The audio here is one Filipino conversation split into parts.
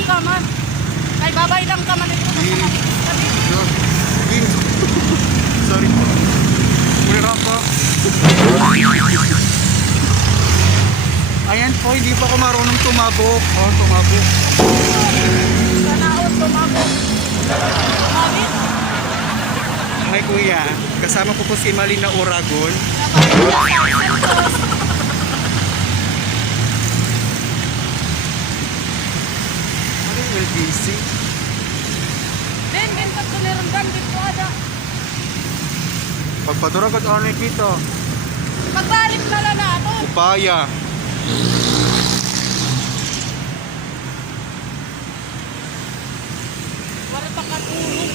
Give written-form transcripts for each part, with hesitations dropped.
Maon ka man. Ay, babay lang ka man ito. Sorry po. Kulira po. Ayan po, hindi pa ako marunong tumabok. Oh, tumabok. Sanaon, tumabok. Gamit. Hi kuya, kasama ko po si Malina Uragon. Ano yung LBC? Den, ganyan ko niranggan dito ada. Pagpadurag at ano dito? Pagbalik na lang nato. Upaya. Wala pa katulog.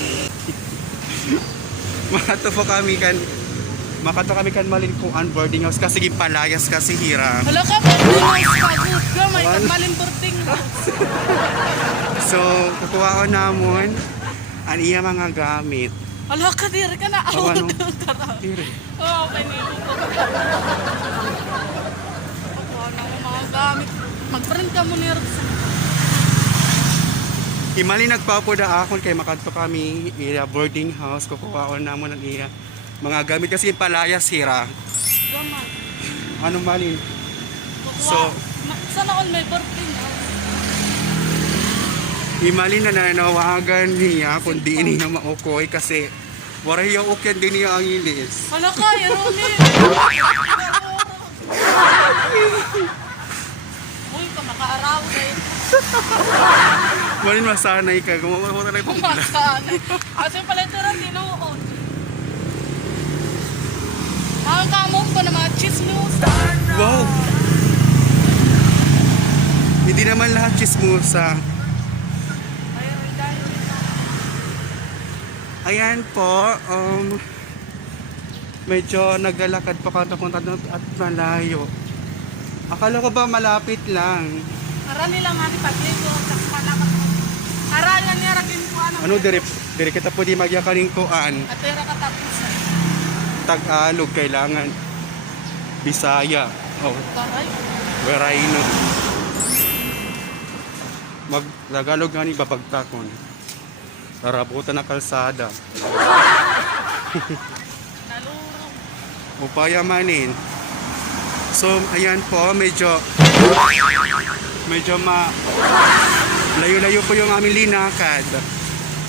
Makato kami kan malin kung boarding house kasi gipalayas kasi hira. Wala ka, boarding house ka. Good ka, may kagmalin boarding house. So, kukuha ko namon ang iya mga gamit. Wala ka, diri ka na. Oh, ano? Diri. Oo, okay na yun. Kukuha na mo mga gamit. Mag-print ka mo nir. Imali nagpapo da akon kay makato kami iya boarding house, kukuha ko namon ang iya mga gamit kasi palayas hira. Gaman. Ano malin? So, sana all may boarding house. Imali na nanawagan niya kung di niya maukoy kasi waray yung ukyan din niya ang ilis. Wala ka, Romy. Uy, ka makaaraw eh. Malin masanay ka, gumawa ko na itong bila. Masanay. Kasi pala ito rin, tinuod. Ang kamong ko na mga chismus. Wow! Hindi naman lahat chismosa. Ayan po, medyo naglalakad pa ka napunta doon at malayo. Akala ko ba malapit lang? Ara nilang hani paglito, palakat. Ara yan niya ragin ko ano. Ano dire kita po di magyakaling kuan. At tira katapusan. Tagalog kailangan. Bisaya. Oh, Baray. Waray no. Tagalog nga ni babagtakon. Tarabutan na kalsada. Nalurong. Upaya manin. So, ayan po, medyo layo-layo po yung aming linakad.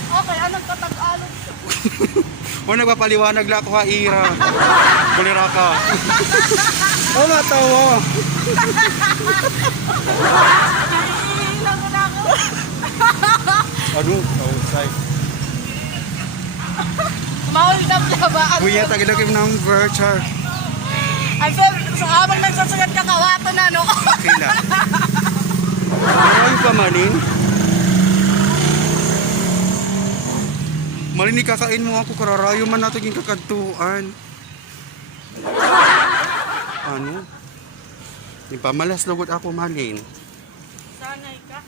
Okay, anong katag-alog? O nagpapaliwanag lang ako ha, Ira. Kulira ka. O matawa. Ilang ko na ako. Ano? Outside. Mahold up na ba? Kuya, tagalagim number, char. Ay, so habang nagsasagat ka, kawato na, no? Okay lang. Ano pa manin? Malin, kakain mo ako, kararayo man natin yung kakadtuan. Ano? Ipamalas lugod ako, Malin. Sanay ka.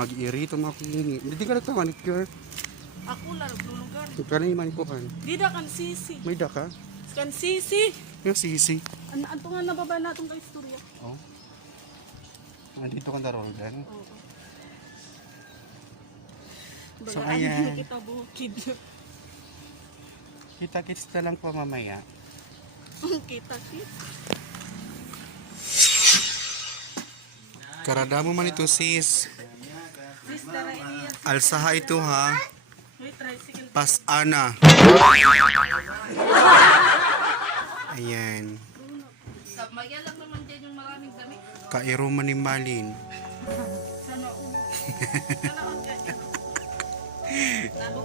Mag-irito mga kini. Hindi ka nagtamanicure. Ako lang, lulugar. Ikaw na yung manikuhan. Di da kan sisi. May daka? Kan sisi. Yung sisi. Anto nga nababa natong ka istorya. Oh. Nandito ka na Roldan. Oo. So, Bagaan ayan. kita bukid. Kita-kits na lang po mamaya. Kita-kit. Karada mo man ito sis. Sis, dara iniya. Alsaha ito ha. Uy, tricycle. Pas-ana. Ayan. Sabmaya lang naman dyan yung maraming damit. Kairo man ni Malin. Sana o. Sana o.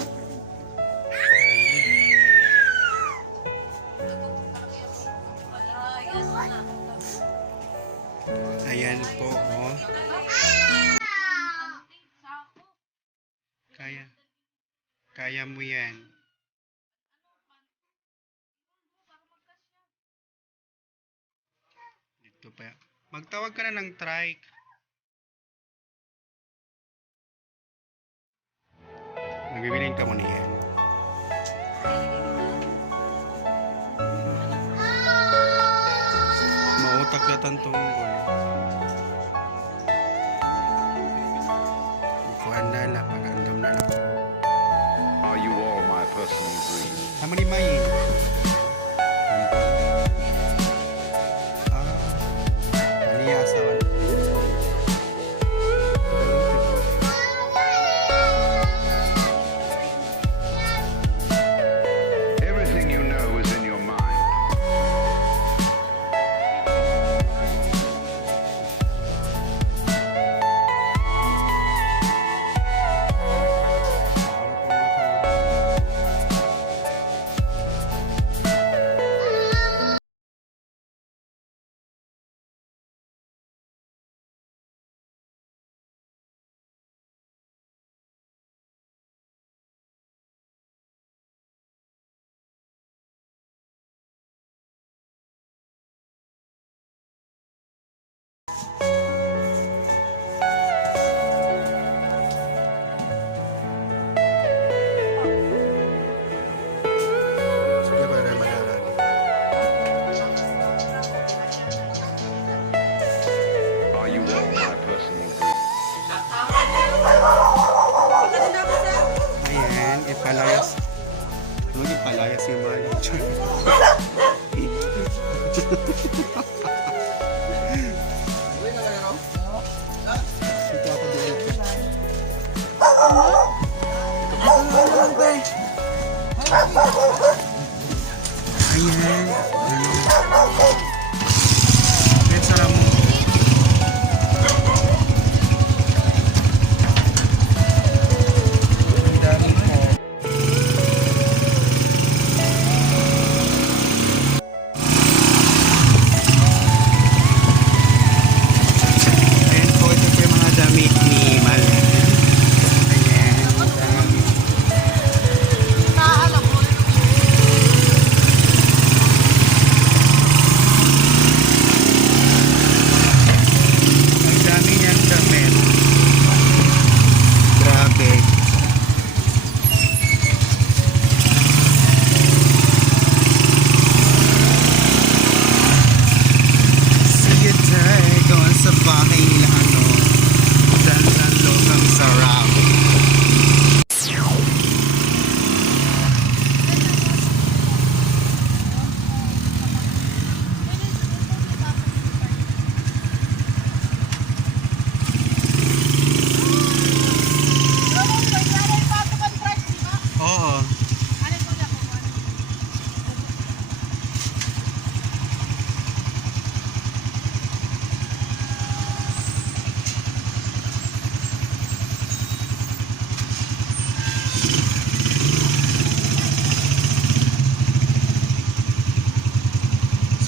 Ayan po, oh. Kaya mo yan. Dito pa. Magtawag ka na ng trike. Magbibilin ka mo niyan. Mautak na tantong ko. na pag-andam na lang. Are you all my personal dream? Amo ni May. Kaniya asawa. Everything you know is in your mind. Sige pa rin malalag. Are you all my personal dream? Ayan, ipalayas. Ano yung palayas yung mga Ito ako dito. Ayan. Let's ang dami po. Ayan po, ito po yung mga damit ni Mal. Ayan, ang dami. Naalam mo. Ang dami niyang damit. Grabe. Sige tayo doon sa bahay nila ano. Dan logang sarap. Oo.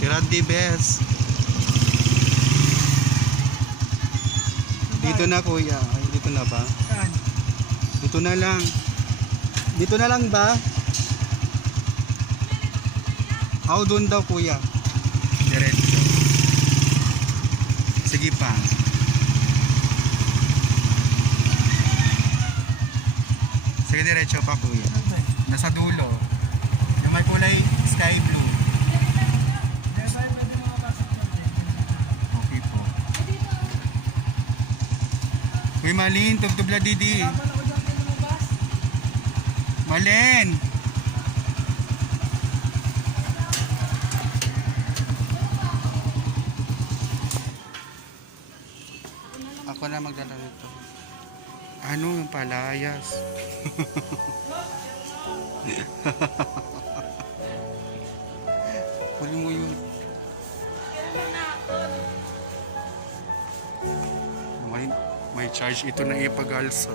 Si Raddy Bes. Dito na kuya. Ay, dito na ba? Dito na lang. Dito na lang ba? How doon daw kuya? Diretso. Sige pa. Sige diretso pa kuya. Nasa dulo. Yung may kulay sky blue. Okay po. Uy Malin, tugtog la didi. Malin! Ako na magdala nito. Ano yung palayas? Huli mo yun. May charge ito na ipag-alsa.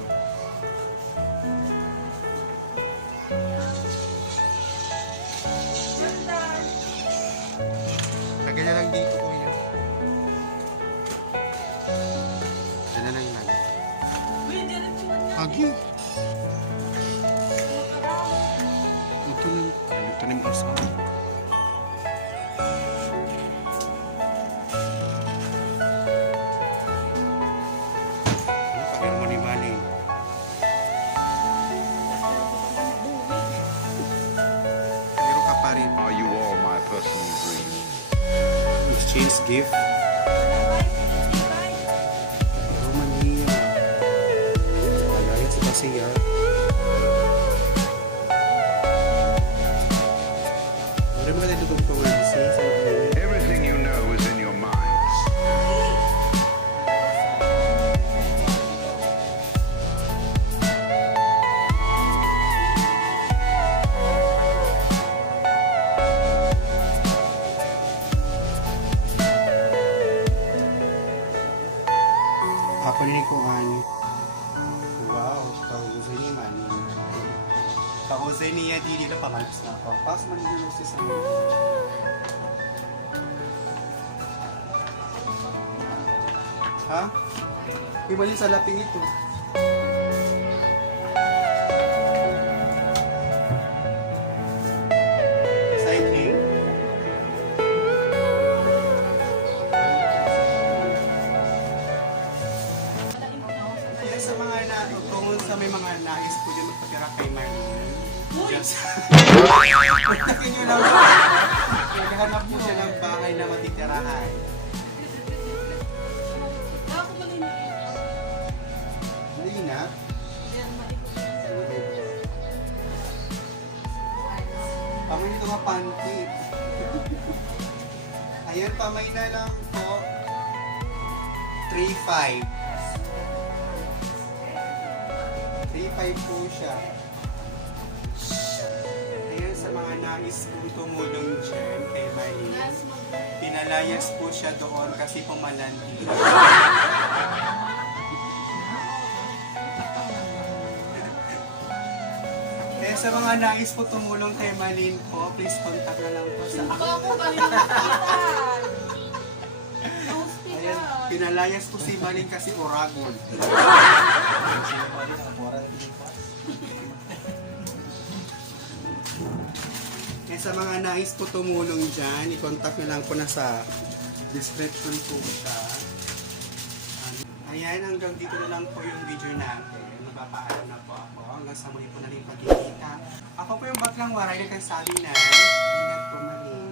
Lagay na lang dito kuya. Diyan na lang yung lagay. Agi. Ito na yung asa. Ano ka pero manibali? Pero ka pa rin. Are you all my personal dream? Exchange gift. Rom Nial. Palayas. siya. Wala mga natutugtungan siya sa mga. Everything you know is in your mind. Ako rin ko ano. Wow, kausay ni man. Kausay niya di dito pamalas na ako. Pas man dito sa sa. Ha? Ibali sa laping ito. Cycling. Kaya sa mga kung sa may mga nais po dyan magpatira kay Marlene. Just. Pagdating nyo lang. Naghahanap po siya ng bahay na matitirahan. Ako maliliit. Lina. Pamay nito mga panty. Ayan, pamay na lang po. 3.5. 3.5 po siya. Ayan, sa mga nais po tumulong dyan kay Marlene. Pinalayas po siya doon kasi pumalandi. Kaya sa mga nais po tumulong kay Marlene po, please contact na lang po sa Ako galing Lipat. Ayan, pinalayas po si Marlene kasi Oragon. Kaya sa mga nais po tumulong dyan, i-contact na lang po na sa description po siya. Ayan, hanggang dito na lang po yung video natin. Magpapaalam na po ako. Hanggang sa muli po na rin pagkikita. Ako po yung Baklang Waray na sabi na, ingat po Marlene.